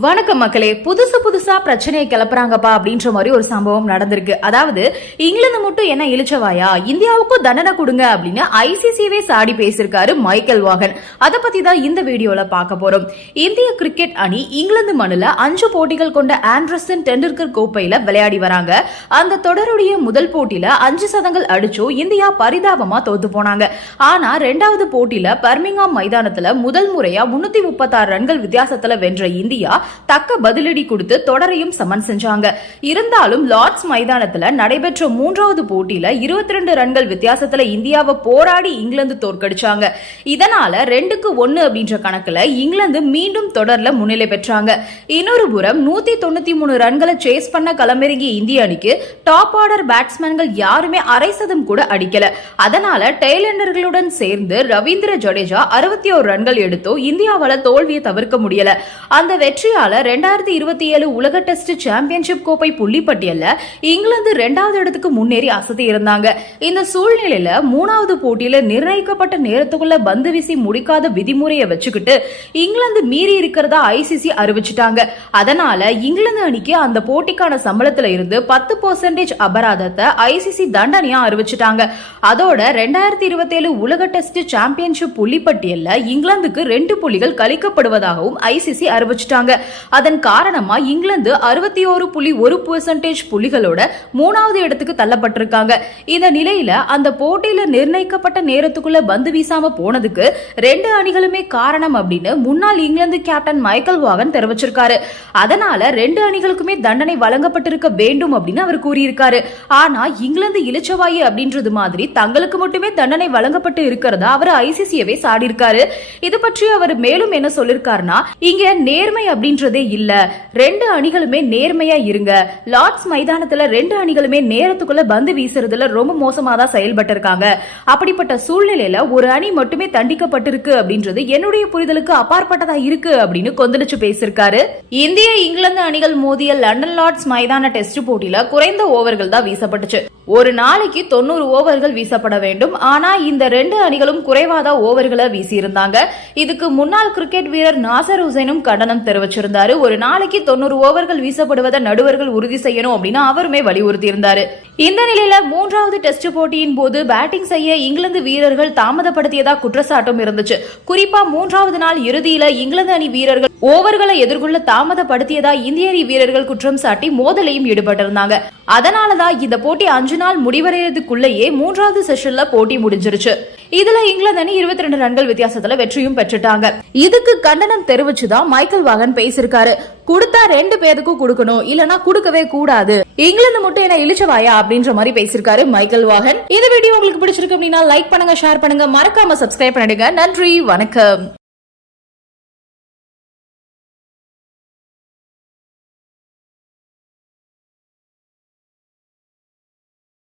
வணக்கம் மக்களே புதுசு புதுசா பிரச்சனையை கிளப்புறாங்கப்பா அப்படின்ற மாதிரி ஒரு சம்பவம் நடந்திருக்கு. அதாவது இங்கிலாந்து மட்டும் என்ன இழிச்சவாயா? இந்தியாவுக்கும் தண்டனை கொடுங்க அப்படின்னு ஐசிசிவே சாடி பேசியிருக்காரு மைக்கேல் வாகன். அதை பத்தி தான் இந்த வீடியோல பார்க்க போறோம். இந்திய கிரிக்கெட் அணி இங்கிலாந்து மண்ணில் அஞ்சு போட்டிகள் கொண்ட ஆண்டர்சன் டெண்டுல்கர் கோப்பையில விளையாடி வராங்க. அந்த தொடருடைய முதல் போட்டியில அஞ்சு சதங்கள் அடிச்சோ இந்தியா பரிதாபமா தோத்து போனாங்க. ஆனா ரெண்டாவது போட்டியில பர்மிங்ஹாம் மைதானத்துல முதல் முறையா முன்னூத்தி முப்பத்தாறு ரன்கள் வித்தியாசத்துல வென்ற இந்தியா தக்க பதிலடி கொடுத்து தொடரையும் சமன் செஞ்சாங்க. இருந்தாலும் லார்ட்ஸ் மைதானத்துல நடைபெற்ற மூன்றாவது போட்டியில இருபத்தி ரெண்டு ரன்கள் வித்தியாசத்துல இந்தியாவை போராடி இங்கிலாந்து தோற்கடிச்சாங்க. இதனால ரெண்டுக்கு ஒன்னு அப்படின்ற கணக்குல இங்கிலாந்து மீண்டும் தொடர்ல முன்னிலை பெற்றாங்க. இன்னொரு புறம் நூத்தி தொண்ணூத்தி மூணு ரன்களை சேஸ் பண்ண களமிறங்கிய இந்திய அணிக்கு டாப் ஆர்டர் பேட்ஸ்மேன்கள் யாருமே அரை சதம் கூட அடிக்கல. அதனால டெய்லண்டர்களுடன் சேர்ந்து ரவீந்திர ஜடேஜா அறுபத்தி ஒரு ரன்கள் எடுத்தோ இந்தியாவால தோல்வியை தவிர்க்க முடியல. அந்த வெற்றி வெற்றியால ரெண்டாயிரத்தி இருபத்தி ஏழு உலக டெஸ்ட் சாம்பியன்ஷிப் கோப்பை புள்ளிப்பட்டியலில் இங்கிலாந்து ரெண்டாவது இடத்துக்கு முன்னேறி அசதி இருந்தாங்க. இந்த சூழ்நிலையில மூணாவது போட்டியில நிர்ணயிக்கப்பட்ட நேரத்துக்குள்ள பந்து வீசி முடிக்காத விதிமுறையை வச்சுக்கிட்டு இங்கிலாந்து மீறி இருக்கிறதா ஐசிசி அறிவிச்சிட்டாங்க. அதனால இங்கிலாந்து அணிக்கு அந்த போட்டிக்கான சம்பளத்துல இருந்து பத்து பர்சன்டேஜ் அபராதத்தை ஐசிசி தண்டனையா அறிவிச்சிட்டாங்க. அதோட ரெண்டாயிரத்தி இருபத்தி ஏழு உலக டெஸ்ட் சாம்பியன்ஷிப் புள்ளிப்பட்டியல்ல இங்கிலாந்துக்கு ரெண்டு புள்ளிகள் கழிக்கப்படுவதாகவும் ஐசிசி அறிவிச்சிட்டாங்க. அதன் காரணமா இங்கிலாந்து அறுபத்தி ஒரு புள்ளி ஒரு பெர்சன்டேஜ் புள்ளிகளோட மூணாவது இடத்துக்கு தள்ளப்பட்டிருக்காங்க. இந்த நிலையில அந்த போட்டியில நிர்ணயிக்கப்பட்ட நேரத்துக்குள்ள பந்து வீசாம போனதுக்கு ரெண்டு அணிகளுமே காரணம் அப்படின்னு முன்னாள் இங்கிலாந்து கேப்டன் மைக்கேல் வாகன் தெரிவிச்சிருக்காரு. அதனால ரெண்டு அணிகளுக்குமே தண்டனை வழங்கப்பட்டிருக்க வேண்டும் அப்படின்னு அவர் கூறியிருக்காரு. ஆனா இங்கிலாந்து இளிச்சவாயு அப்படின்றது மாதிரி தங்களுக்கு மட்டுமே தண்டனை வழங்கப்பட்டு இருக்கிறதா அவர் ஐசிசியவே சாடி இருக்காரு இது பற்றி அவர் மேலும் என்ன சொல்லிருக்காருன்னா இங்க நேர்மை அப்படின்றதே இல்ல. ரெண்டு அணிகளுமே நேர்மையா இருங்க. லார்ட்ஸ் மைதானத்துல ரெண்டு அணிகளுமே நேரத்துக்குள்ள பந்து வீசுறதுல ரொம்ப மோசமா தான் செயல்பட்டு இருக்காங்க அப்படிப்பட்ட சூழ்நிலையில ஒரு அணி மட்டுமே தண்டிக்கப்பட்டிருக்கு அப்படின்றது என்னுடைய புரிதலுக்கு அப்பாற்பட்டதா இருக்கு அப்படின்னு கொந்தளிச்சு பேசியிருக்காரு. இந்திய இங்கிலாந்து அணிகள் மோதிய லண்டன் லார்ட்ஸ் மைதான டெஸ்ட் போட்டியில குறைந்த ஓவர்கள் தான் வீசப்பட்டுச்சு. ஒரு நாளைக்கு தொண்ணூறு ஓவர்கள் வீசப்பட வேண்டும். ஆனா இந்த ரெண்டு அணிகளும் குறைவாத ஓவர்களை வீசியிருந்தாங்க. இதுக்கு முன்னாள் கிரிக்கெட் வீரர் நாசர் ஹுசைனும் கண்டனம் தெரிவிச்சிருந்தாரு. ஒரு நாளைக்கு தொண்ணூறு ஓவர்கள் வீசப்படுவதை நடுவர்கள் உறுதி செய்யணும் அப்படின்னு அவருமே வலியுறுத்தி இருந்தாரு இந்த நிலையில மூன்றாவது டெஸ்ட் போட்டியின் போது பேட்டிங் செய்ய இங்கிலாந்து வீரர்கள் தாமதப்படுத்தியதா குற்றச்சாட்டும் இருந்துச்சு. குறிப்பா மூன்றாவது நாள் இறுதியில இங்கிலாந்து அணி வீரர்கள் ஓவர்களை எதிர்கொள்ள தாமதப்படுத்தியதா இந்திய அணி வீரர்கள் குற்றம் சாட்டி மோதலையும் ஈடுபட்டிருந்தாங்க. அதனாலதான் இந்த போட்டி அஞ்சு நாள் முடிவடைறதுக்குள்ளேயே மூன்றாவது செஷன்ல போட்டி முடிஞ்சிருச்சு. இதுல இங்கிலாந்து அணி இருபத்தி ரெண்டு ரன்கள் வித்தியாசத்துல வெற்றியும் பெற்றுட்டாங்க. இதுக்கு கண்டனம் தெரிவிச்சுதான் மைக்கேல் வாகன் பேசியிருக்காரு. கொடுத்தா ரெண்டு பேருக்கும் கொடுக்கணும் இல்லனா கொடுக்கவே கூடாது. இங்கிலாந்து மட்டும் என்ன இழிச்சவாயா அப்படின்ற மாதிரி பேசியிருக்காரு மைக்கேல் வாகன். இந்த வீடியோ உங்களுக்கு பிடிச்சிருக்கு அப்படின்னா லைக் பண்ணுங்க ஷேர் பண்ணுங்க. மறக்காம சப்ஸ்கிரைப் பண்ணிடுங்க. நன்றி வணக்கம்.